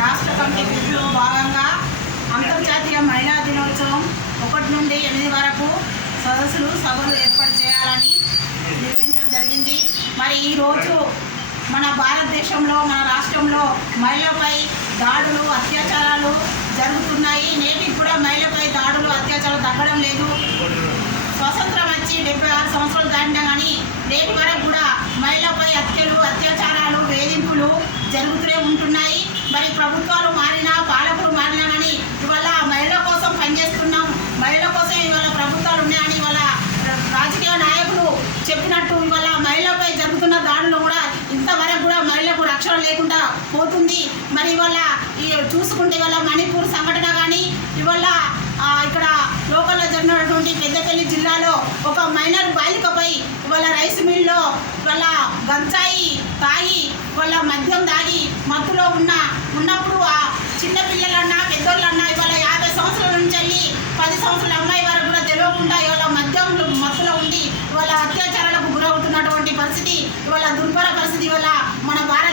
రాష్ట్ర కమిటీ పిలుపులో భాగంగా అంతర్జాతీయ మహిళా దినోత్సవం 1 నుండి 8 వరకు సభలు ఏర్పాటు చేయాలని నిర్వహించడం జరిగింది. మరి ఈరోజు మన భారతదేశంలో మన రాష్ట్రంలో మహిళలపై దాడులు అత్యాచారాలు జరుగుతున్నాయి. నేటికి కూడా మహిళలపై దాడులు అత్యాచారాలు తగ్గడం లేదు. స్వతంత్రం వచ్చి 76 సంవత్సరాలు దాటినా కానీ నేటి వరకు కూడా మహిళలపై హత్యలు అత్యాచారాలు వేధింపులు జరుగుతూనే ఉంటున్నాయి. మరి ప్రభుత్వాలు మారినా పాలకులు మారినా కానీ ఇవాళ మహిళల కోసం పనిచేస్తున్నాం, మహిళల కోసం ఇవాళ ప్రభుత్వాలు ఉన్నాయని ఇవాళ రాజకీయ నాయకులు చెప్పినట్టు ఇవాళ మహిళలపై జరుగుతున్న దాడులు కూడా ఇంతవరకు కూడా మహిళలకు రక్షణ లేకుండా పోతుంది. మరి ఇవాళ చూసుకుంటే ఇవాళ మణిపూర్ సంఘటన కానీ ఇవాళ ఇక్కడ లోకల్లో జరిగినటువంటి పెద్దపల్లి జిల్లాలో ఒక మైనర్ బాలికపై ఇవాళ రైస్ మిల్లో ఇవాళ గంజాయి తాగి వాళ్ళ మద్యం తాగి మత్తులో ఉన్నప్పుడు ఆ చిన్నపిల్లలన్నా పెద్దోళ్ళన్నా ఇవాళ 50 సంవత్సరాల నుంచి వెళ్ళి 10 సంవత్సరాల అమ్మాయి వరకు కూడా తెలియకుండా ఇవాళ మత్తులో ఉండి ఇవాళ అత్యాచారాలకు గురవుతున్నటువంటి పరిస్థితి, ఇవాళ దుర్భర పరిస్థితి ఇవాళ మన భారత